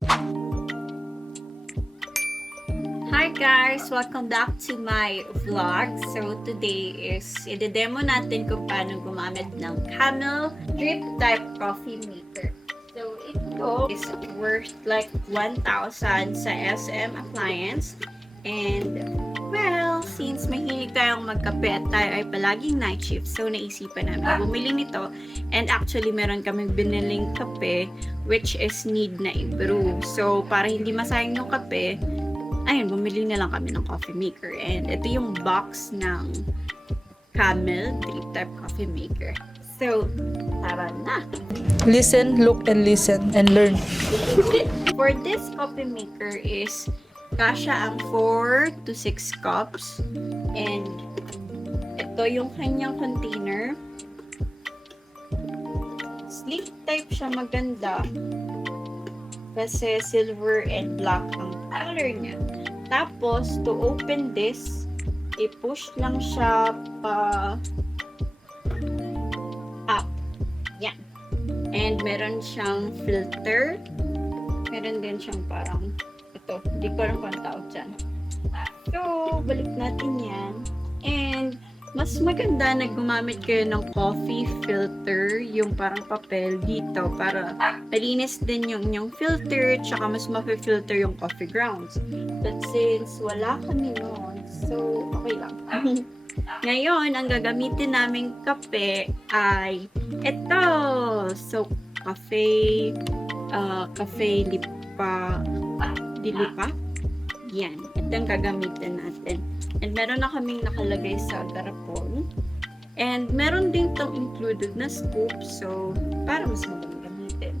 Hi guys! Welcome back to my vlog. So today is i-demo natin kung paano gumamit ng CAMEL drip type coffee maker. So ito is worth like 1,000 sa SM appliance. And well, since mahilig tayong magkape at tayo ay palaging night shift, so naisipan namin bumili nito. And actually meron kaming biniling kape which is need na i-brew. So para hindi masayang yung kape, ayun, bumili na lang kami ng coffee maker. And ito yung box ng CAMEL drip type coffee maker. So, tara na! Listen, look, and listen, and learn. For this coffee maker is kasya ang 4 to 6 cups. And ito yung kanyang container. Sleek type siya, maganda. Kasi silver and black ang color niya. Tapos, to open this, i-push lang siya pa up. Yan. And meron siyang filter. Meron din siyang parang, ito, hindi ko alam kung ang tawag dyan. So, balik natin yan. And, mas maganda na gumamit kayo ng coffee filter, yung parang papel dito para malinis din yung inyong filter, tsaka mas ma-filter yung coffee grounds. But since wala kami noon, so okay lang. Ngayon, ang gagamitin naming kape ay ito. So, cafe lipa, dilipa. Yan. Ito ang gagamitin natin. And meron na kaming nakalagay sa garapon. And meron din itong included na scoop. So, para mas magandang gamitin.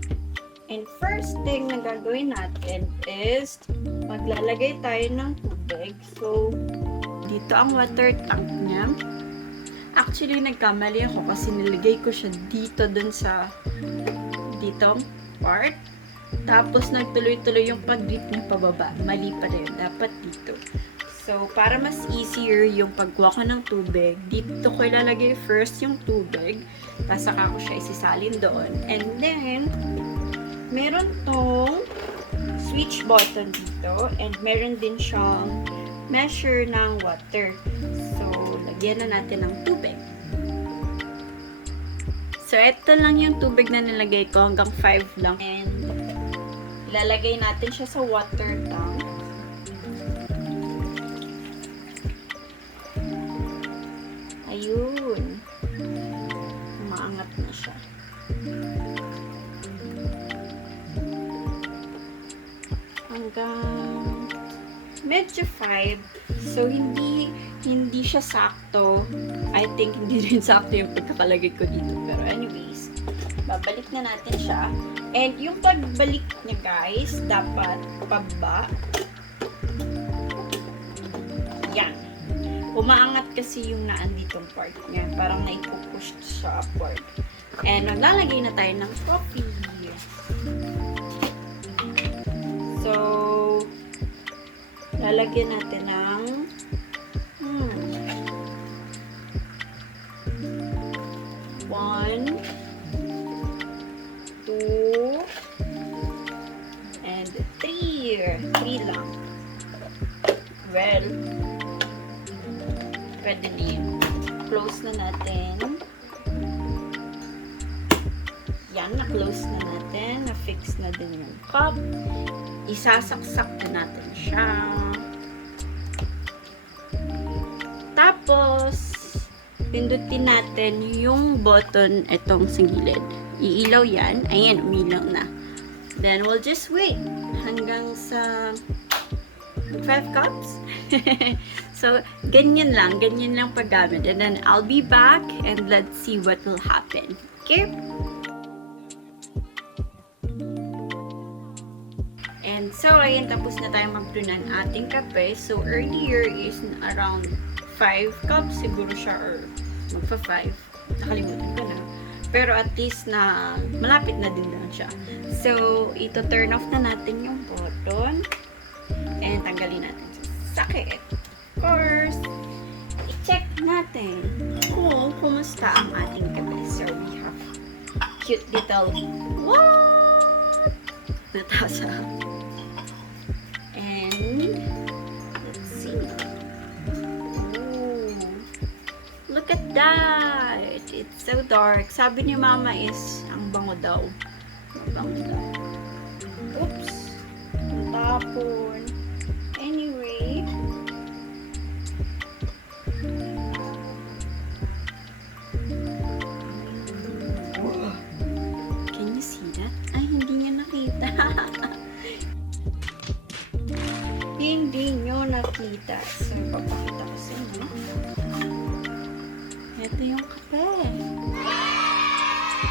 And first thing na gagawin natin is maglalagay tayo ng tubig. So, dito ang water tank niya. Actually, nagkamali ako kasi nilagay ko siya dito dun sa dito part. Tapos, nagtuloy-tuloy yung pag-drip niya pababa. Mali pa rin. Dapat dito. So, para mas easier yung pagkuha ko ng tubig, dito ko ilalagay first yung tubig. Tapos, saka ko siya isisalin doon. And then, meron tong switch button dito. And meron din siyang measure ng water. So, lagyan na natin ng tubig. So, ito lang yung tubig na nilagay ko. Hanggang 5 lang. And, ilalagay natin siya sa water tank. Ayun. Umaangat na siya. Hanggang medyo 5. So, hindi siya sakto. I think hindi rin sakto yung pagkakalagay ko dito. Pero anyways, babalik na natin siya. And yung pagbalik niya guys, dapat pababa. Yan. Umaangat kasi yung naanditong part niya. Parang naipupush siya upward. And maglalagay na tayo ng coffee. So, lalagyan natin ng 1, 2, and 3. 3 lang. Well, pwede na yun. Close na natin. Yan, na-close na natin. Na-fix na din yung cup. Isasaksak na natin siya. Tapos, pindutin natin yung button itong sa gilid. Iilaw yan. Ayan, umilaw na. Then, we'll just wait hanggang sa 5 cups. So, ganyan lang paggamit. And then, I'll be back and let's see what will happen. Okay? And so, ayan, tapos na tayo mag-brew ng ating kape. So, earlier is around 5 cups siguro siya or magpa-5. Nakalimutan ko na. Pero at least na malapit na din lang siya. So, ito turn off na natin yung button. And tanggalin natin sa sakit. Of course, i-check natin kung kumusta ang ating kape. So, we have cute little what? Natasa. And let's see. Oh, look at that! It's so dark. Sabi ni Mama is ang bango daw. Ang bango daw. Oops. Tapon. Anyway. Can you see that? Ay, hindi niya nakita. Hindi nyo nakita. So, papakita ko sa inyo. Ito yung kape.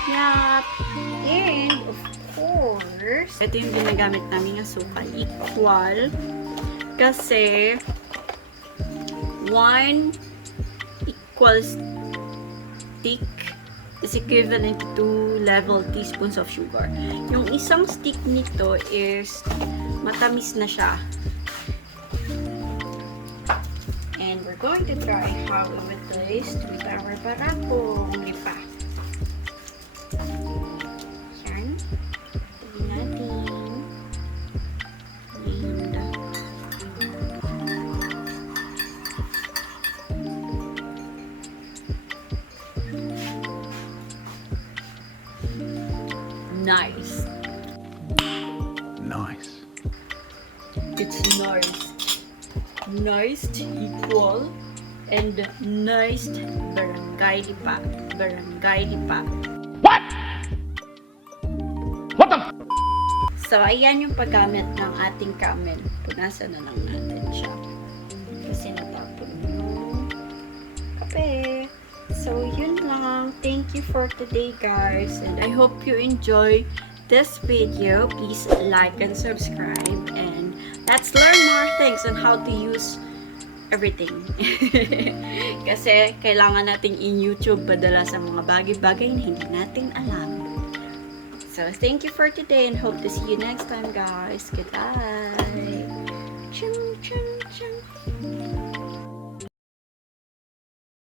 Yup. And, of course, ito yung ginagamit namin ng sukal. Equal. Kasi, 1 equal stick is equivalent to 2 level teaspoons of sugar. Yung isang stick nito is matamis na siya. And we're going to try how it would taste with our barakong lipa. Yan. Tabi natin. And nice. Nice. It's nice. Nice, equal, and nice barangay lipa. Barangay lipa. What? What the? So, ayan yung paggamit ng ating camel. Punasan na lang natin siya. Kasi natapon yung kape. So, yun lang. Thank you for today, guys. And I hope you enjoy this video. Please like and subscribe. And let's learn more things on how to use everything. Kasi kailangan nating in-YouTube padala sa mga bagay-bagay na hindi natin alam. So, thank you for today and hope to see you next time, guys. Goodbye!